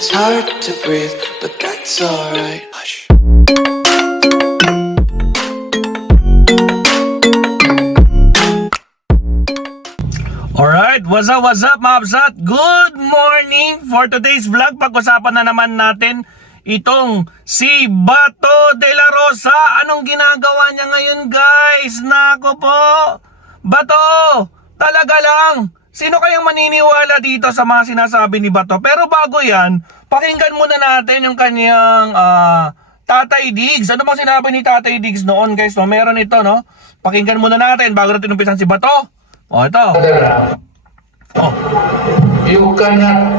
It's hard to breathe, but that's alright. Hush. Alright, what's up mga kapsat? Good morning! For today's vlog, pag-usapan na naman natin itong si Bato de la Rosa. Anong ginagawa niya ngayon, guys? Nako po! Bato! Talaga lang! Sino kayang maniniwala dito sa mga sinasabi ni Bato? Pero bago yan, pakinggan muna natin yung kanyang Tatay Diggs. Ano bang sinabi ni Tatay Diggs noon, guys? No? Meron ito, no? Pakinggan muna natin bago natin umpisan si Bato. O, ito. Oh. You cannot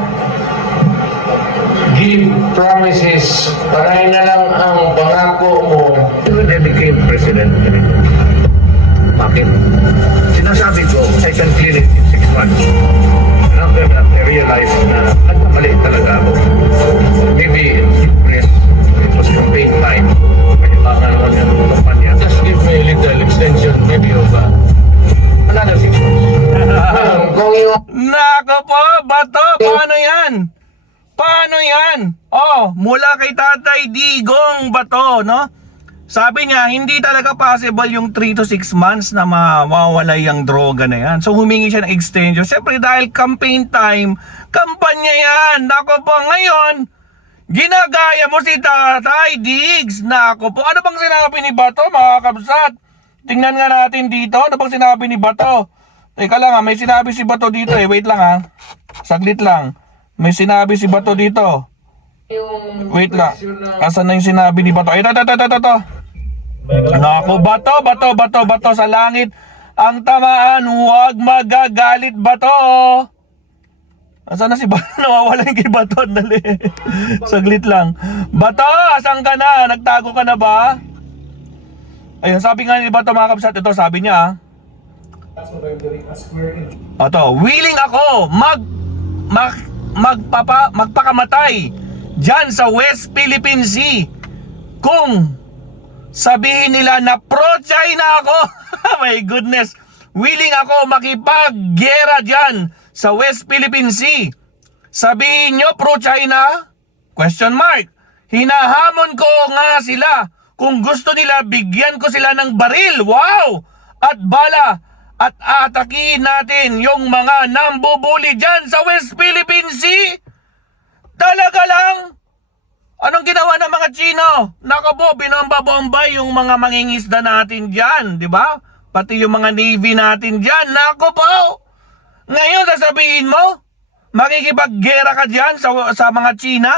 give promises. Parahin na lang ang pangako mo. You dedicate president. Bakit? Sinasabi ko, I can clear it in 6 months. And after that, I realized na nagkamali talaga ako. Maybe press, it was campaign time. Kailangan naman yung kampanya. Just give me a little extension, maybe of another 6 months. Kung yung Nako po, Bato, paano yan? Paano yan? Oh, mula kay Tatay Digong Bato, no? Sabi niya, hindi talaga possible yung 3 to 6 months na mawawala yung droga na yan. So humingi siya ng extension. Siyempre dahil campaign time, kampanya yan. Nako po, ngayon, ginagaya mo si Tatay Diggs. Nako po, ano bang sinabi ni Bato, mga kabsat? Tingnan nga natin dito, ano bang sinabi ni Bato? Teka lang may sinabi si Bato dito eh. Wait lang saglit lang. May sinabi si Bato dito. Wait lang. Asan na yung sinabi ni Bato? Ito. Naku, Bato sa langit. Ang tamaan, huwag magagalit, Bato. Asan na si Bato? Nawawala yung kay Bato. Dali. Saglit lang. Bato, asan ka na? Nagtago ka na ba? Ayun, sabi nga ni Bato, mga kapsat. Ito, sabi niya willing ako magpakamatay dyan sa West Philippine Sea kung sabihin nila na pro-China ako. My goodness. Willing ako makipaggera dyan sa West Philippine Sea. Sabihin nyo pro-China? Question mark. Hinahamon ko nga sila. Kung gusto nila, bigyan ko sila ng baril. Wow! At bala. At atakihin natin yung mga nambubuli dyan sa West Philippine Sea. Talaga lang. Anong ginawa ng mga Chino? Nako po, binomba-bomba yung mga mangingisda natin dyan, di ba? Pati yung mga navy natin dyan. Nako po. Ngayon sasabihin mo, makikipaggera ka dyan sa mga China?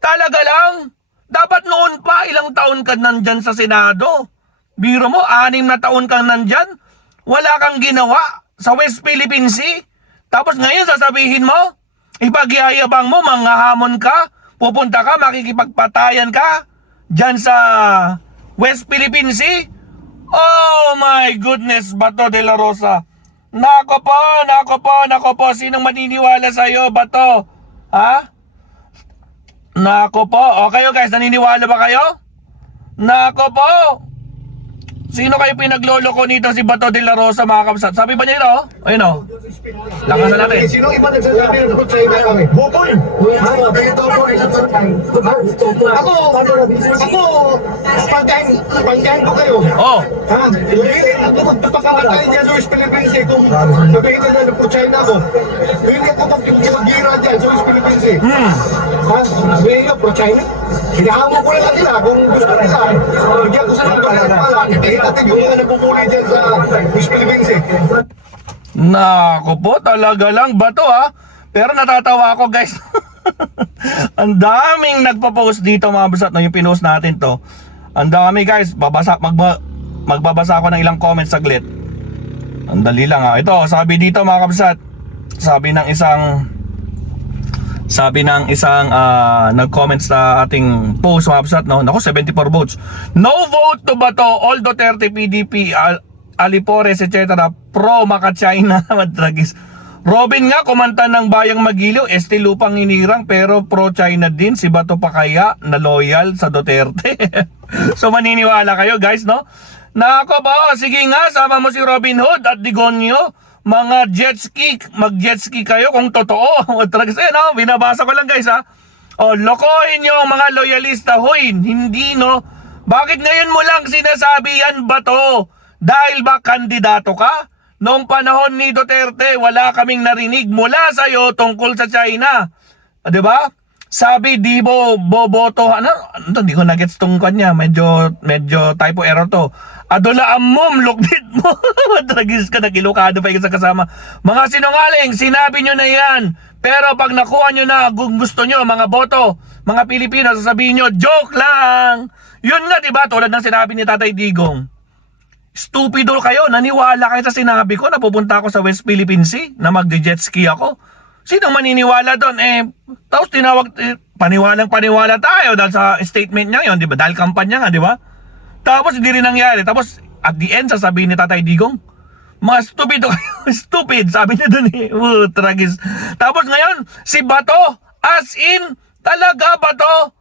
Talaga lang. Dapat noon pa, ilang taon ka nandyan sa Senado. Biro mo, 6 na taon kang nandyan. Wala kang ginawa sa West Philippine Sea. Tapos ngayon sasabihin mo, ipagyayabang mo, manghahamon ka, pupunta ka, makikipagpatayan ka dyan sa West Philippine Sea. Oh my goodness, Bato de la Rosa. Nako po, sinong maniniwala sa'yo, Bato? Ha? Nako po, o kayo guys, naniniwala ba kayo? Nako po. Sino kayo pinagloloko nito si Bato de la Rosa, mga kapsat? Sabi ba niya ito? Ayun o. Lakasan natin. Sino iba nagsasabi ng pro-China kami? Bukol! Ako, pangkain ko kayo. Oh. Ha? Ako magpapakamatay dyan sa West Philippines kung sabihin nila na pro-China ako. Hindi ako magkikimagira dyan sa West Philippines Ha? Sabihin nyo, pro-China? Hinahamon ko lang nila kung gusto nila. Bigyan ko sa mga pala. Tingin natin yung mga nagpupuli dyan sa West Philippines Nako po, talaga lang Bato Pero natatawa ako guys. Ang daming nagpo-post dito mga basat na yung pinost natin to. Ang dami guys, magbabasa ako ng ilang comments saglit. Ang dali lang Ito, sabi dito mga kabsat. Sabi ng isang nag-comment sa ating post mga kabsat, no? Naku, 74 votes. No vote to Bato, all Duterte, PDP, Alipores, etc. Pro maka-China. Madragis. Robin nga, kumanta ng Bayang Magiliw, lupang inirang, pero pro-China din. Si Bato pa kaya na loyal sa Duterte? So maniniwala kayo guys, no? Nako ba, sige nga, sama mo si Robin Hood at Digonio. Mga jet ski, mag jet ski kayo kung totoo. Talaga, no? Binabasa ko lang guys O, lokohin nyo ang mga loyalista. Hoy, hindi no. Bakit ngayon mo lang sinasabi yan ba to? Dahil ba kandidato ka? Noong panahon ni Duterte, wala kaming narinig mula sa'yo tungkol sa China. Diba? Sabi, di boboto. Ano? Hindi ko nagets tong kanya. Medyo typo error to. Adola amom, lukbit mo. Madragis ka, nakilokado pa yung kasama. Mga sinungaling, sinabi nyo na yan. Pero pag nakuha nyo na gusto nyo, mga boto, mga Pilipino, sasabihin nyo, joke lang. Yun nga, diba? Tulad ng sinabi ni Tatay Digong. Stupido kayo, naniwala kayo sa sinabi ko na pupunta ako sa West Philippine Sea, na mag-jet ski ako. Sinong maniniwala doon? Tapos tinawag, paniwalang-paniwala tayo dahil sa statement niya yun, diba? Dahil kampanya nga, diba? Tapos hindi rin nangyari. Tapos at the end, sasabihin ni Tatay Digong, mga stupido kayo, stupid, sabi niya doon eh. Tragis. Tapos ngayon, si Bato, as in, talaga Bato?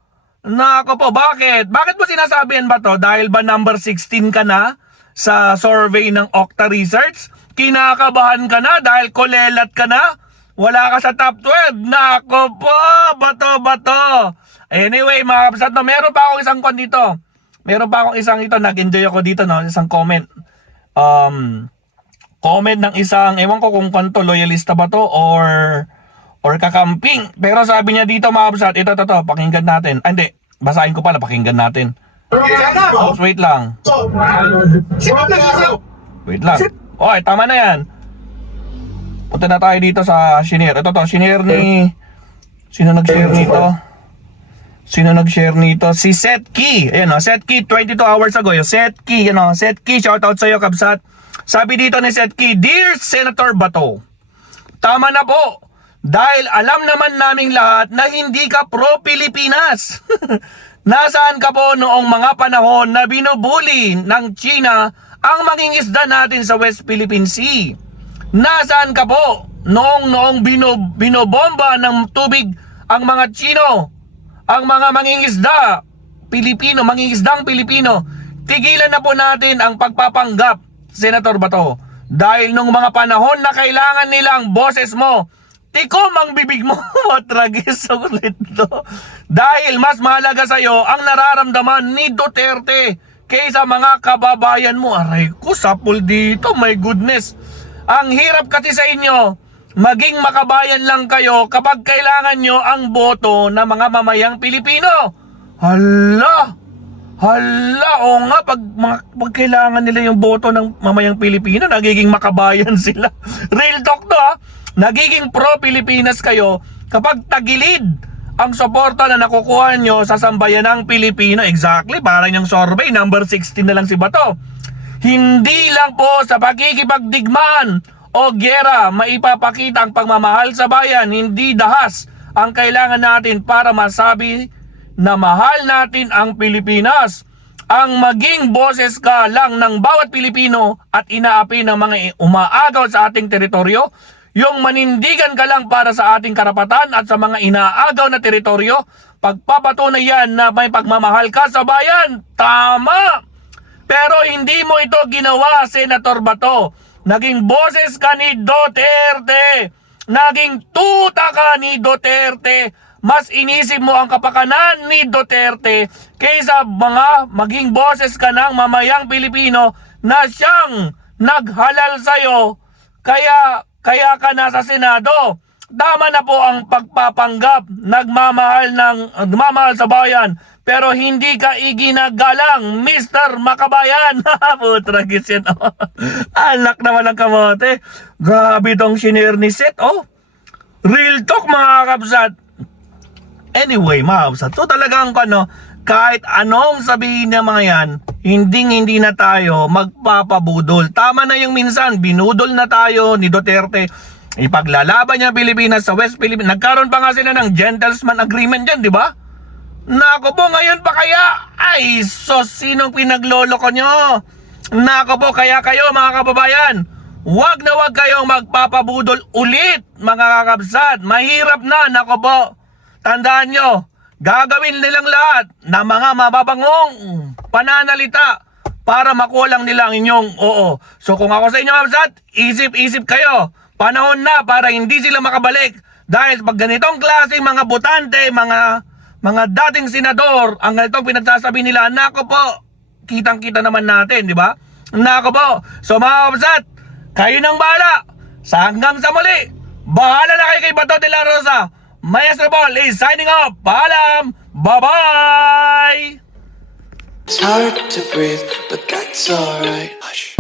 Nako po, bakit? Bakit mo sinasabihan Bato? Dahil ba number 16 ka na sa survey ng Okta Research? Kinakabahan ka na dahil kolelat ka na? Wala ka sa top 12? Nako po, Bato. Anyway, mga kapsat, no, meron pa akong isang kon dito. Meron pa akong isang ito, nag-enjoy ako dito, no, isang comment. Comment ng isang, ewan ko kung kanto, loyalista ba to or kakamping. Pero sabi niya dito, mga kapsat, ito, pakinggan natin. Hindi, basahin ko pala, pakinggan natin. Oh, wait lang. Wait lang. Okay, tama na yan. Punta na tayo dito sa shinare. Ito shinare ni... Sino nag-share nito? Si Setki. Ayan o, Setki, 22 hours ago. Setki, Setki, shoutout sa'yo, kabsat. Sabi dito ni Setki, Dear Senator Bato, tama na po. Dahil alam naman naming lahat na hindi ka pro-Pilipinas. Nasaan ka po noong mga panahon na binubuli ng China ang mangingisda natin sa West Philippine Sea? Nasaan ka po noong binobomba ng tubig ang mga Chino, ang mga mangingisda Pilipino, mangingisdang Pilipino? Tigilan na po natin ang pagpapanggap, Senator Bato. Dahil nung mga panahon na kailangan nila ang boses mo, tikom ang bibig mo. Tragis ulit to. Dahil mas mahalaga sa'yo ang nararamdaman ni Duterte kaysa mga kababayan mo. Aray ko, sapul dito, my goodness. Ang hirap kasi sa inyo, maging makabayan lang kayo kapag kailangan nyo ang boto ng mga mamayang Pilipino. Hala, oo nga, pag kailangan nila yung boto ng mamayang Pilipino, nagiging makabayan sila. Real talk to ha. Nagiging pro-Pilipinas kayo kapag tagilid ang suporta na nakukuha nyo sa sambayanang Pilipino. Exactly, parang yung survey, number 16 na lang si Bato. Hindi lang po sa pagkikipagdigmaan o giyera maipapakita ang pagmamahal sa bayan, hindi dahas ang kailangan natin para masabi na mahal natin ang Pilipinas. Ang maging boses ka lang ng bawat Pilipino at inaapi ng mga umaagaw sa ating teritoryo, yung manindigan ka lang para sa ating karapatan at sa mga inaagaw na teritoryo, pagpapatunay yan na may pagmamahal ka sa bayan. Tama! Pero hindi mo ito ginawa, Senator Bato. Naging boses ka ni Duterte. Naging tuta ka ni Duterte. Mas inisip mo ang kapakanan ni Duterte kaysa maging boses ka ng mamayang Pilipino na siyang naghalal sa'yo. Kaya ka nasa Senado. Tama na po ang pagpapanggap, nagmamahal sa bayan, pero hindi ka iginagalang, Mr. Makabayan. Putragis yan. Alak naman ang kamote. Grabe tong shinare ni Seth. Real talk, mga kapsat. Anyway, mga kapsat, so talagang kahit anong sabihin ng mga yan, hindi na tayo magpapabudol. Tama na yung minsan, binudol na tayo ni Duterte. Ipaglalaban niya Pilipinas sa West Philippines. Nagkaroon pa nga sila ng gentleman agreement dyan, di ba? Nako po, ngayon pa kaya? Ay, sinong pinagloloko nyo? Nako po, kaya kayo mga kababayan, wag na wag kayong magpapabudol ulit, mga kakabsat. Mahirap na, nako po. Tandaan nyo, gagawin nilang lahat na mga mababangong pananalita para makuha lang nila ang inyong oo. So kung ako sa inyo, kabsat, isip-isip kayo. Panahon na para hindi sila makabalik Dahil pag ganitong klaseng mga botante, mga dating senador, ang ganitong pinagsasabi nila, nako po, kitang-kita naman natin, di ba? Nako po. So mga kapsat, kayo nang bahala. Sa hanggang sa muli, bahala na kayo kay Bato de la Rosa. Maestro Paul is signing off. Paalam. Bye-bye. It's hard to breathe, but that's alright. Hush.